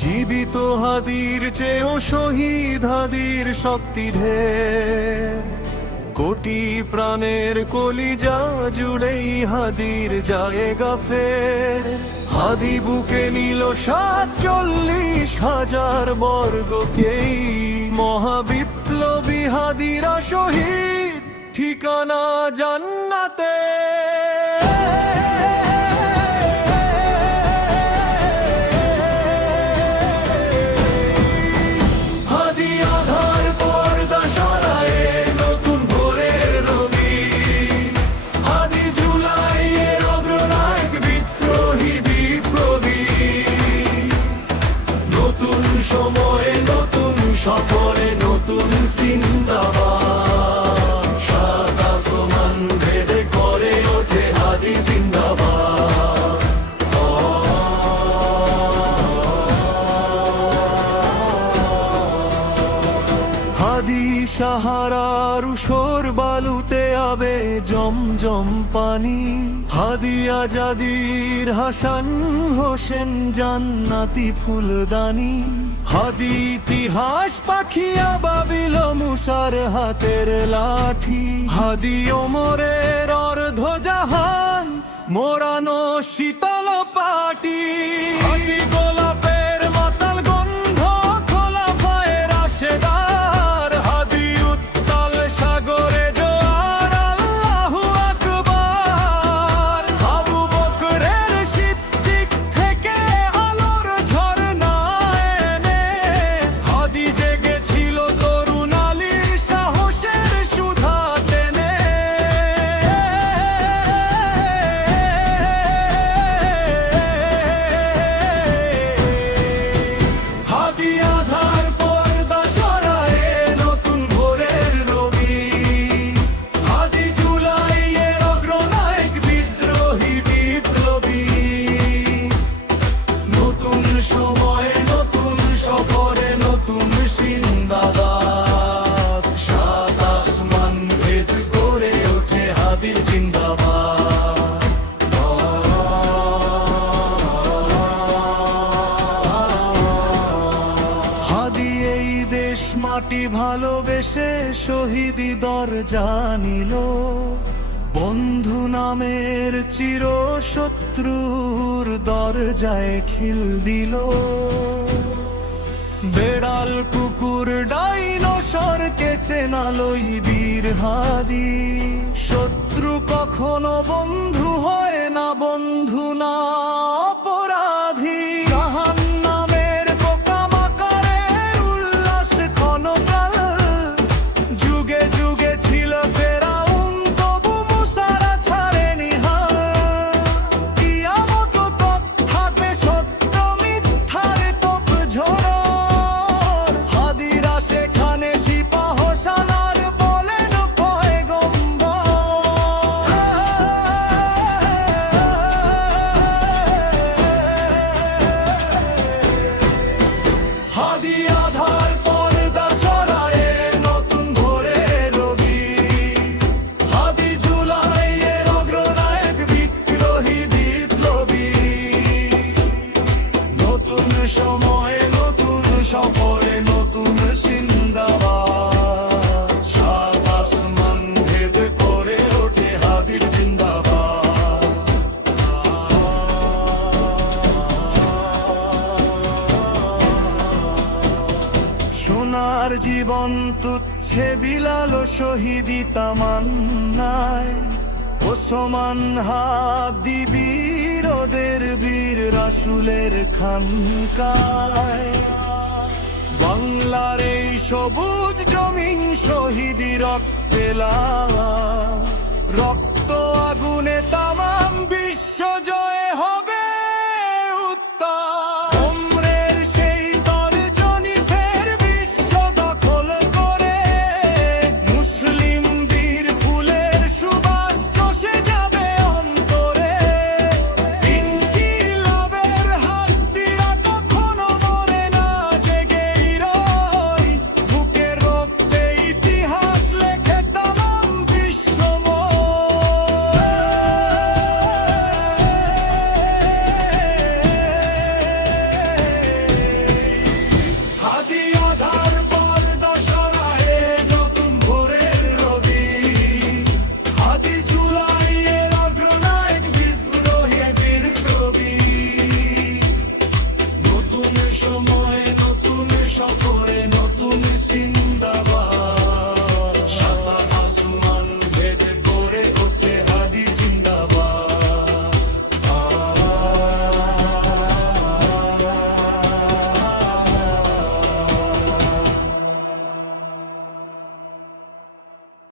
জীবিত হাদির চেয়েও শহীদ হাদির শক্তি ঢের, কোটি প্রাণের কলিজা জুড়েই হাদির জায়গা ফের। হাদি বুকে নিল 47,000 বর্গকেই, মহাবিপ্লবী হাদিরা শহীদ, ঠিকানা জান্নাতে। সময়ে নতুন সফরে নতুন জিন্দাবাদ, সাত আসমান ভেদে করে ওঠে হাদি জিন্দাবাদ। হাদি সাহারার উসর বালুতে আবে জমজম পানি, হাদি আজাদির হাসান হোসেন জান্নাতি ফুলদানি। হাদি ইতিহাস পাখিয়া বাবিল মুসার হাতের লাঠি, হাদি ওমরের অর্ধজাহান মোরানো শীতল পাটি। হাদি গোলাপের মাতাল গন্ধ খোলা পায়ের আশেদার, হাদি উত্তাল সাগরে জোয়ার আল্লাহু আকবার। আবু বকরের সিদ্দিক থেকে আলোর ঝরনা এনে, হাদি জেগেছিল তরুণ আলীর সাহসের সুধা টেনে। হাদি আধার পর্দা সরায়ে নতুন ভোরের রবি, হাদি জুলাইয়ের অগ্রনায়ক বিদ্রোহী বিপ্লবী। নতুন সময়ে নতুন সফরে নতুন জিন্দাবাদ, সাত আসমান ভেদ করে ওঠে হাদির জিন্দাবাদ। হাদি এই দেশ মাটি ভালোবেসে শহীদি দরজা নিল, বন্ধু নামের চির শত্রুর দরজায় খিল দিল। বেড়াল কুকুর ডাইনোসরকে চেনালই বীর হাদি, শত্রু কখনো বন্ধু হয় না, বন্ধু না অপরাধী। জাহান্নামের পোকামাকড়ের উল্লাস ক্ষণকাল, যুগে যুগে ছিল ফেরাউন তবু মুসারা ছাড়েনি হাল। কিয়ামত তক থাকবে সত্য মিথ্যার তোপ ঝড়, হাদিরা সেখানে সিপাহসালার বলেন পয়গম্বর। হাদি আধার পর্দা সরায়ে নতুন ভোরের রবি, হাদি জুলাইয়ের অগ্রনায়ক বিদ্রোহী বিপ্লবী। নতুন সময়ে নতুন সফরে নতুন জিন্দাবাদ, সাত আসমান ভেদ করে ওঠে হাদির জিন্দাবাদ। সোনার জীবন তুচ্ছে বিলালো শহীদি তামান্নায়, ওসমান হাদি বীর ওদের বীর রাসূলের খানকায়। বাংলার এই সবুজ জমিন শহীদি রক্তে লাল, রক্ত আগুনে তামাম বিশ্ব জয়।